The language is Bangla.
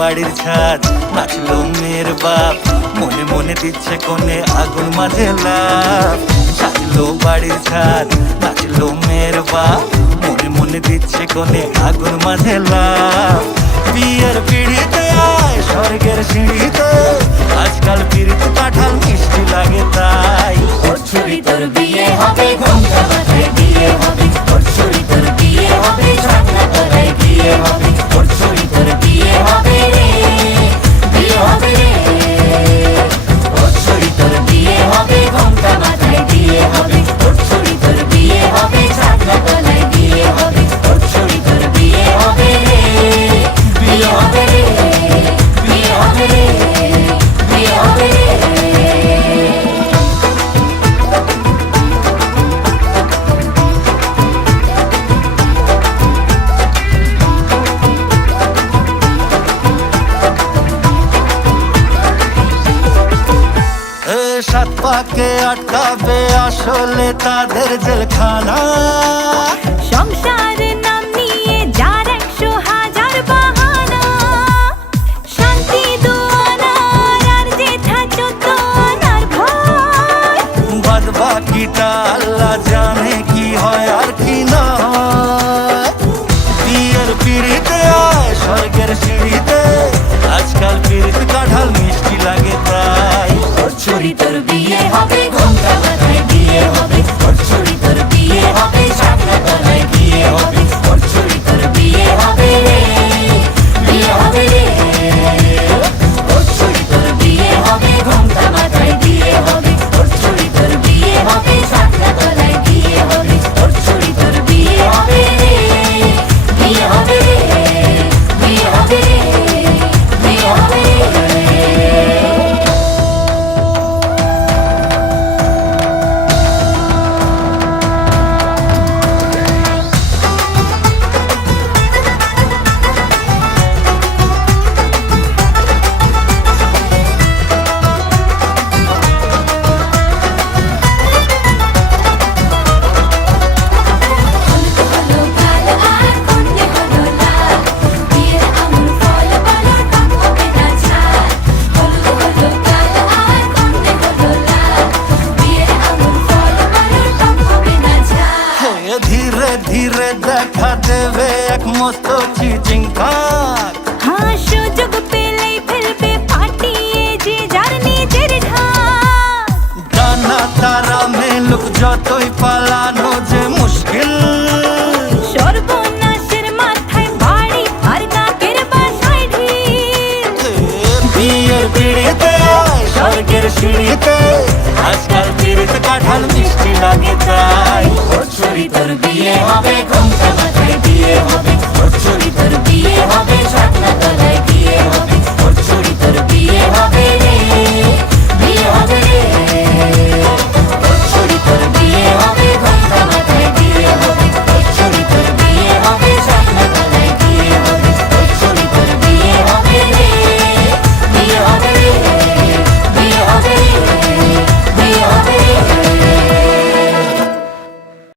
বাড়ির ছাদ, নাচলো মেয়ের বাপ, মনে মনে দিচ্ছে কোণে আগুন মাঝে লাভ। সাজলো বাড়ির ছাদ, নাচলো মেয়ের বাপ, মনে মনে দিচ্ছে কোণে আগুন মাঝে লাভ। বিয়ের পিড়িতে আয় স্বর্গের সিঁড়িতে, আজকাল পিড়িতে কাঁঠাল মিষ্টি লাগে তাই। ওর ছুরি তোর বিয়ে হবে, ঘোমটা মাথায় বিয়ে হবে। ওর ছুরি তোর বিয়ে হবে, ছাগনা তলায় বিয়ে হবে। ওর ছুরি তোর বিয়ে হবে রে, বিয়ে হবে রে। ওর ছুরি তোর বিয়ে হবে, ঘোমটা মাথায় বিয়ে হবে। ওর ছুরি তোর বিয়ে হবে, ছাগনা তলায় বিয়ে হবে। ওর ছুরি তোর বিয়ে হবে রে, বিয়ে হবে রে, বিয়ে হবে রে, বিয়ে হবে রে। সাত পাকে আটকাবে আসলে তাদের জেলখানা। সংসারের নাম নিয়ে যার 100,000 বাহানা, শান্তি দুয়ানার আর যেথা চোদ্দনার ভয়। বাদ বাকিটা আল্লাহ জানে কি হয় আর কি না হয়। বিয়ের পিড়িতে আয় স্বর্গের সিঁড়িতে, আজকাল পিড়িতে কাঁঠাল মিষ্টি লাগে তাই। ওর ছুরি তোর বিয়ে হবে, ঘোমটা মাথায় বিয়ে হবে। ওর ছুরি তোর বিয়ে হবে, ছাগনা তলায় বিয়ে হবে। ওর ছুরি তোর বিয়ে হবে রে, বিয়ে হবে রে। ওর ছুরি তোর বিয়ে হবে, ঘোমটা মাথায় বিয়ে হবে। ওর ছুরি তোর বিয়ে হবে, ছাগনা তলায় বিয়ে হবে। ওর ছুরি তোর বিয়ে হবে রে, বিয়ে হবে রে, বিয়ে হবে রে, বিয়ে হবে রে। ধীরে ধীরে দেখা দেবে এক মস্ত চিচিং খাক। হ্যাঁ, সুযোগ পেলেই ফেলবে ফাটিয়ে যে যার নিজের ঢাক। ডানা তারা মেলুক যতই পালানো যে মুশকিল। সর্বনাশের মাথায় বাড়ি আর কাকের বাসায় ঢিল। বিয়ের পিড়িতে আয় স্বর্গের সিঁড়িতে, আজকাল পিড়িতে কাঁঠাল মিষ্টি লাগে তাই। ওর ছুরি তোর বিয়ে হবে, ঘোমটা মাথায় বিয়ে হবে। ওর ছুরি তোর বিয়ে হবে,